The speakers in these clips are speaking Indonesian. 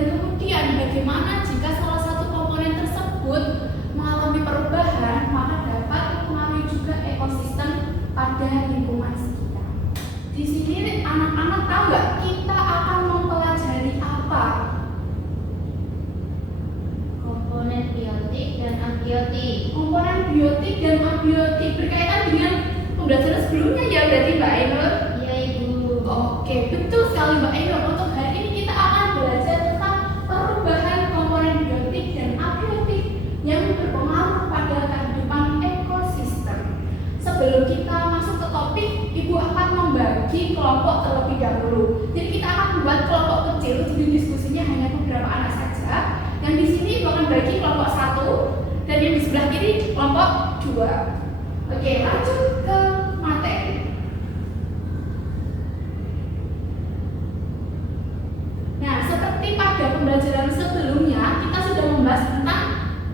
Dan kemudian bagaimana jika salah satu komponen tersebut mengalami perubahan, maka dapat mempengaruhi juga ekosistem pada lingkungan sekitar. Di sini anak-anak tahu nggak kita akan mempelajari apa? Komponen biotik dan abiotik. Komponen biotik dan abiotik berkaitan dengan pembelajaran sebelumnya ya berarti Mbak Ainur? Iya Ibu. Oke, betul sekali Mbak Ainur. Untuk hari ini kita akan belajar tentang perubahan komponen biotik dan abiotik yang berpengaruh pada kehidupan ekosistem. Sebelum kita masuk ke topik, Ibu akan membagi kelompok terlebih dahulu. Jadi kita akan membuat kelompok kecil, jadi diskusinya hanya beberapa anak saja. Yang di sini Ibu akan bagi kelompok 1 dan yang di sebelah kiri kelompok 2. Oke, lanjut ke materi. Nah, seperti pada pembelajaran sebelumnya, kita sudah membahas tentang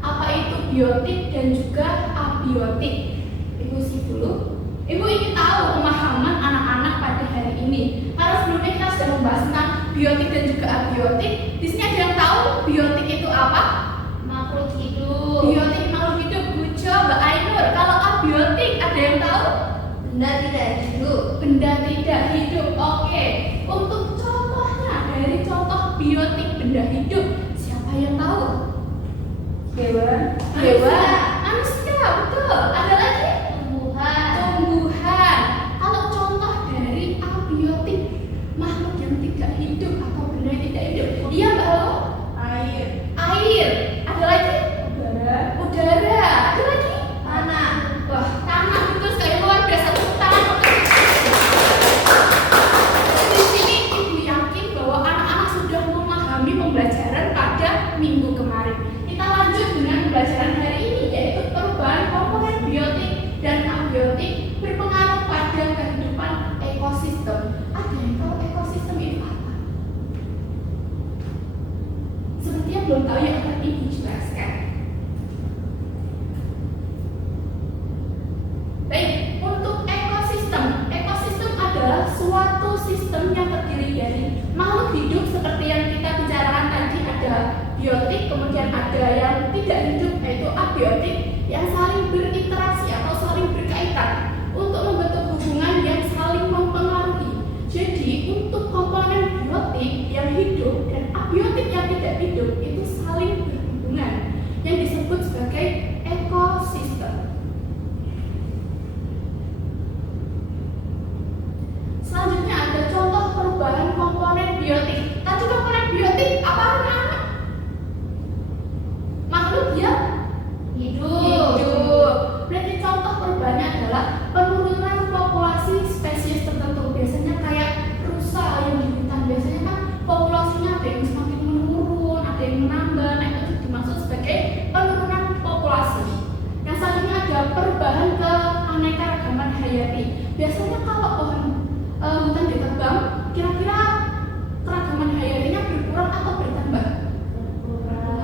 apa itu biotik dan juga abiotik. Ibu sih dulu. Ibu ingin tahu pemahaman anak-anak pada hari ini. Karena sebelumnya kita sudah membahas tentang biotik dan juga abiotik. Di sini ada yang tahu biotik itu apa? Makhluk hidup. Biotik makhluk hidup. Mbak Ainur. Kalau abiotik ada yang tahu? Benda tidak hidup. Benda tidak hidup. Oke. Untuk contohnya dari contoh biotik benda hidup, siapa yang tahu? Hewan. Manusia. Betul. Ada lagi? Tumbuhan. Kalau contoh dari abiotik, makhluk yang tidak hidup atau benda yang tidak hidup, iya Mbak Halo? Air. Ada lagi? Udara. Ada lagi? Tanah. Wah, tanah betul sekali, luar biasa. Tepuk tangan untuk di sini Ibu yakin bahwa anak-anak sudah memahami pembelajaran pada minggu kemarin. Kita lanjut dengan pembelajaran hari ini, yaitu perubahan komponen biotik dan abiotik berpengaruh pada kehidupan ekosistem. Ada yang tahu ekosistem itu apa? Sepertinya belum tahu ya, akan Ibu jelaskan. Baik, untuk ekosistem adalah suatu sistem yang terdiri dari makhluk hidup seperti yang kita bicarakan tadi, ada biotik, kemudian ada yang tidak hidup yaitu abiotik yang saling berinteraksi atau saling berkaitan untuk membentuk hubungan yang saling mempengaruhi. Jadi untuk komponen biotik yang hidup dan abiotik yang tidak hidup itu saling berhubungan yang disebut sebagai ekosistem. Selanjutnya ada contoh perubahan komponen biotik. Tadi komponen biotik apa anak-anak? Makhluk yang hidup. Berarti contoh perubahannya adalah penurunan populasi spesies tertentu. Biasanya kayak rusa yang di hutan. Biasanya kan populasinya ada yang semakin menurun, ada yang menambah. Nah itu dimaksud sebagai penurunan populasi. Yang selanjutnya ada perubahan keanekaragaman hayati. Biasanya kalau pohon hutan ditebang, kira-kira keragaman hayatinya berkurang atau bertambah?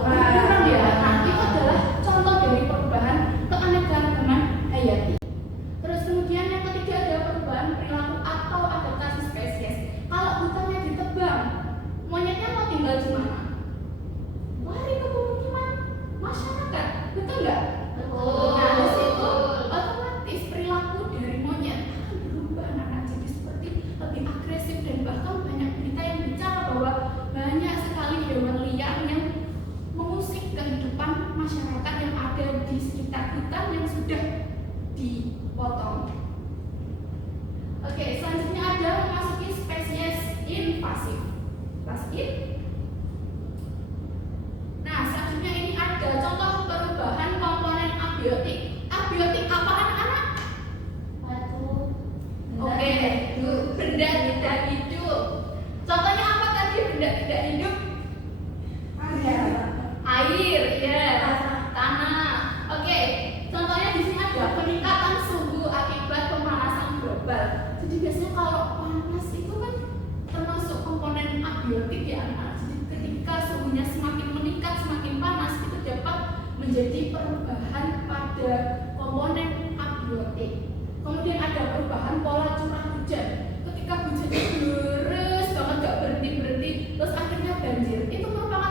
Berkurang ya. Nah, itu adalah contoh dari perubahan keanekaragaman hayati. Terus kemudian yang ketiga ada perubahan perilaku atau adaptasi spesies. Kalau hutannya ditebang, monyetnya mau tinggal di mana? Lari ke pemukiman masyarakat, betul nggak? Betul. Nah, di situ otomatis perilaku dari monyet akan berubah, jadi seperti lebih agresif dan bahkan banyak berita yang bicara bahwa banyak sekali hewan liar yang mengusik kehidupan masyarakat yang ada di sekitar hutan yang sudah dipotong. Oke, selanjutnya ada memasuki spesies invasif. Nah, selanjutnya ini ada contoh perubahan komponen abiotik. Abiotik apa anak-anak? Oke, benda tidak hidup. Contohnya apa tadi benda tidak hidup? Air, ya. Tanah. Oke, contohnya di sini ada peningkatan suhu akibat pemanasan global. Jadi biasanya kalau panas itu kan termasuk komponen abiotik ya anak. Jadi ketika suhunya semakin meningkat, semakin panas, itu dapat menjadi perubahan pada komponen abiotik. Kemudian ada perubahan pola curah hujan. Ketika hujannya deras banget gak berhenti-berhenti, terus akhirnya banjir. Itu merupakan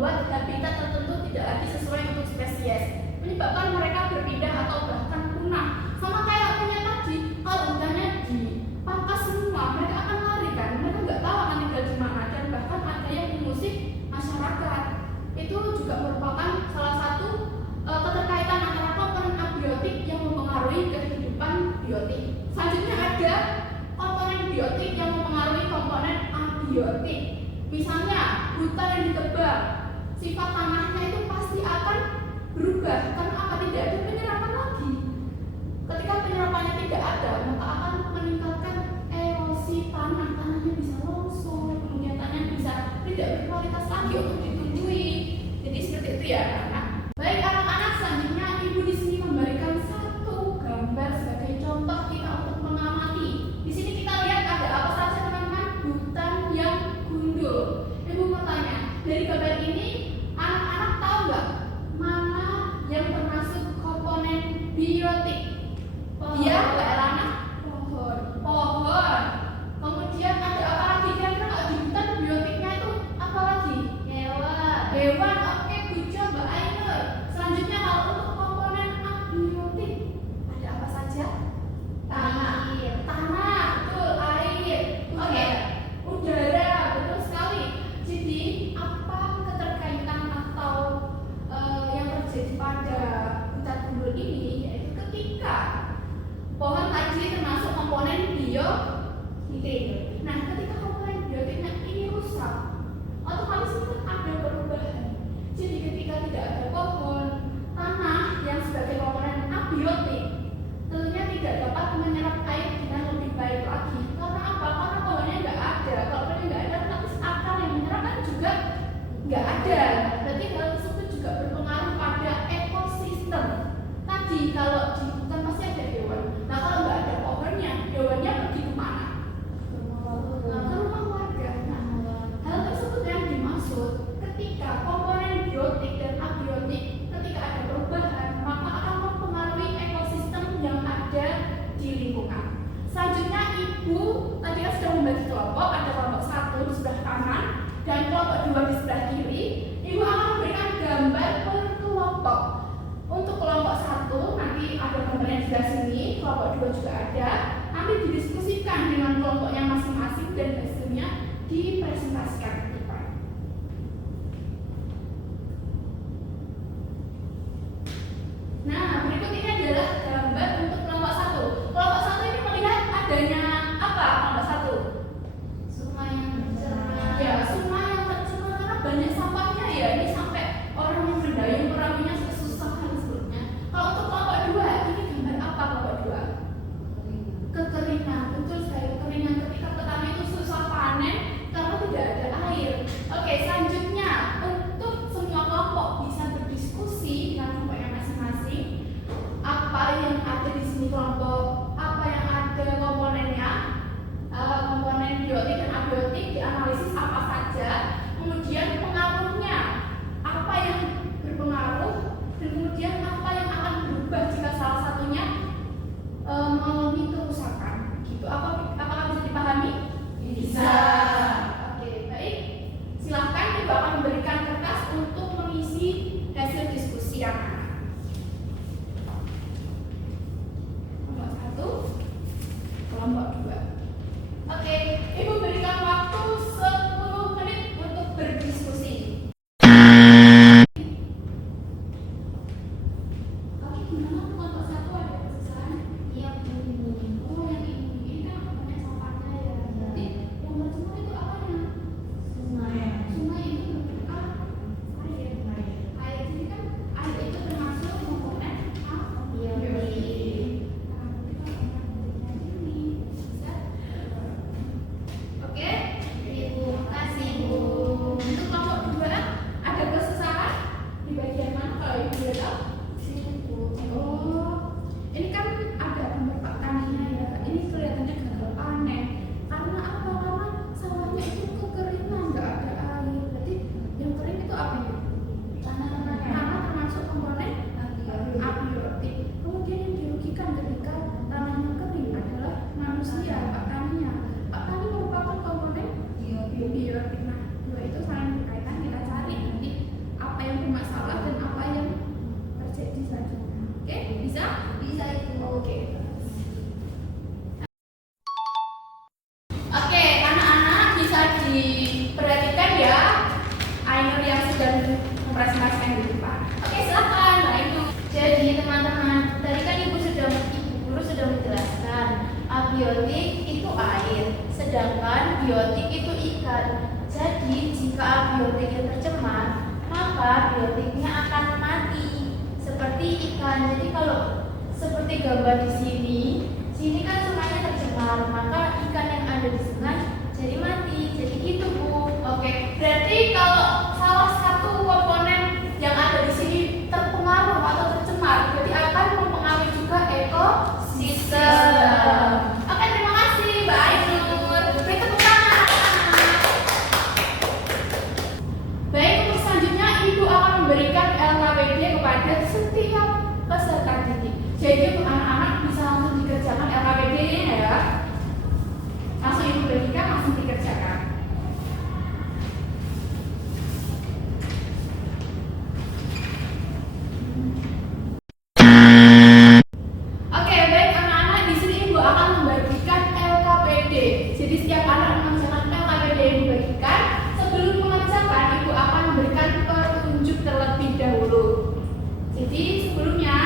membuat habitat tertentu tidak lagi sesuai untuk spesies, menyebabkan mereka berpindah atau bahkan punah. Sama kayak punya tadi, kalau hutannya dipangkas semua, mereka akan lari kan, mereka nggak tahu akan tinggal di mana, dan bahkan ada yang mengusik masyarakat. Itu juga merupakan salah satu keterkaitan antara komponen abiotik yang mempengaruhi kehidupan biotik. Selanjutnya ada komponen biotik yang mempengaruhi komponen abiotik. Misalnya hutan yang ditebang, sifat tanahnya itu pasti akan berubah karena apa? Tidak ada penyerapan lagi. Ketika penyerapannya tidak ada, maka akan meningkatkan erosi tanah. Tanahnya bisa longsor, kemudian tanahnya bisa tidak berkualitas lagi untuk ditumbuhi. Jadi seperti itu ya anak-anak. Baik anak-anak, selanjutnya ibu di sini memberikan satu gambar sebagai contoh kita untuk mengamati. Di sini kita lihat ada apa saja teman-teman? Hutan yang gundul. Ibu mau tanya, dari gambar ini anak-anak tahu nggak mana yang termasuk komponen biotik? Iya, Mbak Elana? Pohon. Pohon. Kemudian ada apa lagi? Kira-kira kalau di hutan biotiknya itu apa lagi? Hewan. Hewan. Oke, Bujo, Mbak Ainur. Selanjutnya kalau untuk komponen abiotik ada apa saja? Air. Tanah, betul, air. Oke, udara, betul sekali. Jadi apa keterkaitan atau yang terjadi pada hutan gundul ini, yaitu ketika pohon tadi termasuk komponen biotik. Nah, ketika komponen biotiknya ini rusak, otomatis itu ada perubahan. Jadi ketika tidak ada pohon, tanah yang sebagai komponen abiotik tentunya tidak dapat menyerap air dengan lebih baik lagi. Karena apa? Karena pohonnya nggak ada. Kalau pohonnya nggak ada, otomatis akar yang menyerap kan juga nggak ada. Berarti hal tersebut juga berpengaruh pada ekosistem. Tadi kalau di hutan pasti ada hewan. Nah kalau nggak ada pohonnya, hewannya pergi kemana? Ke rumah warga. Nah, hal tersebut yang dimaksud ketika komponen biotik dan abiotik ketika ada perubahan, maka akan mempengaruhi ekosistem yang ada di lingkungan. Selanjutnya ibu tadi kan sudah membagi kelompok, ada kelompok 1 di sebelah kanan dan kelompok 2 di sebelah kiri. Ibu akan memberikan gambar per kelompok. Untuk kelompok 1 nanti ada gambarnya di sebelah sini, kelompok 2 juga ada. Nanti didiskusikan dengan kelompoknya masing-masing dan hasilnya dipresentasikan ke depan. Nah, berikut ini adalah gambar untuk kelompok 1. Kelompok 1 ini melihat adanya apa kelompok 1? Sungai yang bercerahan. Ya, sungai yang tercemar karena banyak sampahnya ya. Ini sampai orang yang mendayung perahunya kesusahan sebelumnya. Kalau untuk kelompok 2, ini gambar apa kelompok 2? Kekeringan, betul sekali, kekeringan ketika petani Sedangkan biotik itu ikan. Jadi jika abiotiknya tercemar, maka biotiknya akan mati seperti ikan. Jadi kalau seperti gambar di sini kan sungainya tercemar, maka ikan yang ada di sungai jadi mati. Jadi gitu, Bu. Oke, berarti kalau salah satu komponen yang ada di sini terpengaruh atau tercemar, berarti akan mempengaruhi juga ekosistem. Oke, terima kasih Mbak Ainur. Beri tepuk tangan. Baik, untuk selanjutnya Ibu akan memberikan LKPD kepada setiap peserta didik. Jadi untuk anak-anak bisa langsung dikerjakan LKPD-nya ya. Langsung Ibu berikan, langsung dikerjakan. Oke, baik anak-anak, di sini Ibu akan membagikan LKPD. Jadi setiap anak mengerjakan LKPD yang dibagikan. Sebelum mengerjakan, Ibu akan memberikan petunjuk terlebih dahulu. Jadi sebelumnya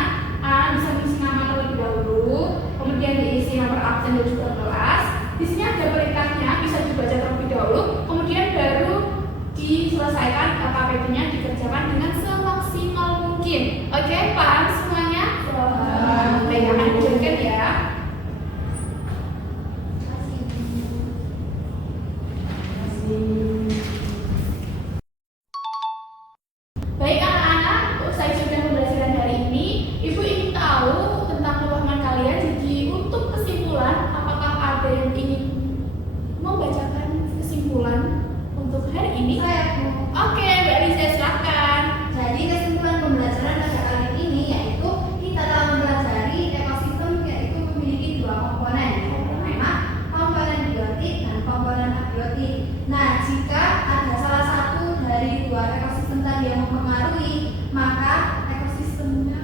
anak bisa mengisi nama terlebih dahulu, kemudian diisi nomor absen dan juga kelas. Di sini ada perintahnya, bisa dibaca terlebih dahulu, kemudian baru diselesaikan LKPD-nya, dikerjakan dengan semaksimal mungkin. Oke, paham semuanya? Baik, akan diberikan ya. Baik anak-anak, usai sudah pembelajaran hari ini, Ibu ingin tahu tentang pemahaman kalian. Jadi untuk kesimpulan, apakah ada yang ingin membacakan kesimpulan untuk hari ini? Saya, Bu. Oke, Mbak Riza silakan. Jadi kesimpulan pembelajaran pada kali ini yaitu kita telah mempelajari ekosistem, yaitu memiliki dua komponen. Yang pertama komponen biotik dan komponen abiotik. Nah, jika ada salah satu dari dua ekosistem tadi yang mempengaruhi, maka ekosistemnya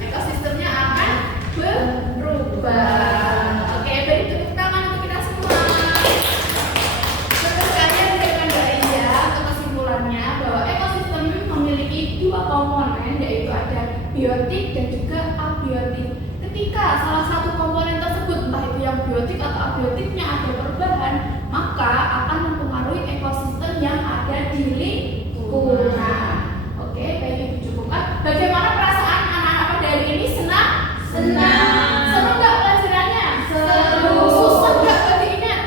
Ekosistemnya akan berubah. Oke, beri tepuk tangan untuk kita semua. Terus kalian berikan Mbak Riza untuk kesimpulannya bahwa ekosistem memiliki dua komponen, yaitu ada biotik dan juga abiotik. Ketika salah satu komponen tersebut, entah itu yang biotik atau abiotiknya ada perubahan, maka akan mempengaruhi ekosistem yang ada di lingkungan. Oke, baik, Ibu cukupkan. Bagaimana perasaan anak-anak pada hari ini? Senang? Senang. Seru nggak pelajarannya? Seru. Susah nggak bagi ingat?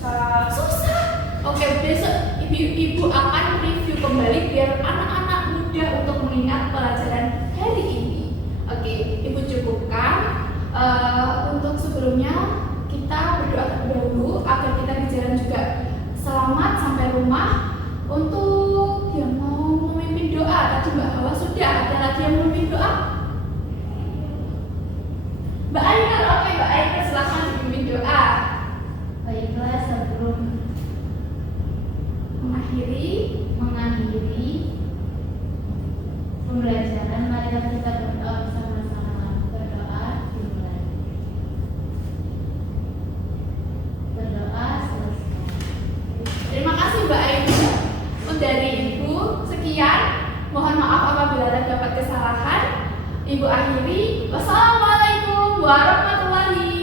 susah. Susah. Oke, besok ibu akan review kembali biar anak-anak mudah untuk mengingat pelajaran hari ini. Oke, Ibu cukupkan. Untuk sebelumnya kita berdoa terlebih dahulu agar kita di jalan juga selamat sampai rumah. Untuk yang mau memimpin doa, tadi Mbak Hawa sudah, ada lagi yang memimpin doa? Mbak Ainur, oke Mbak Ainur silahkan memimpin doa. Baiklah, sebelum Mengakhiri pembelajaran, marilah kita berdoa bersama-sama. Berdoa dimulai. Berdoa selesai. Terima kasih Mbak Ainur. Dari Ibu sekian. Mohon maaf apabila terdapat kesalahan. Ibu akhiri. Wassalamualaikum warahmatullahi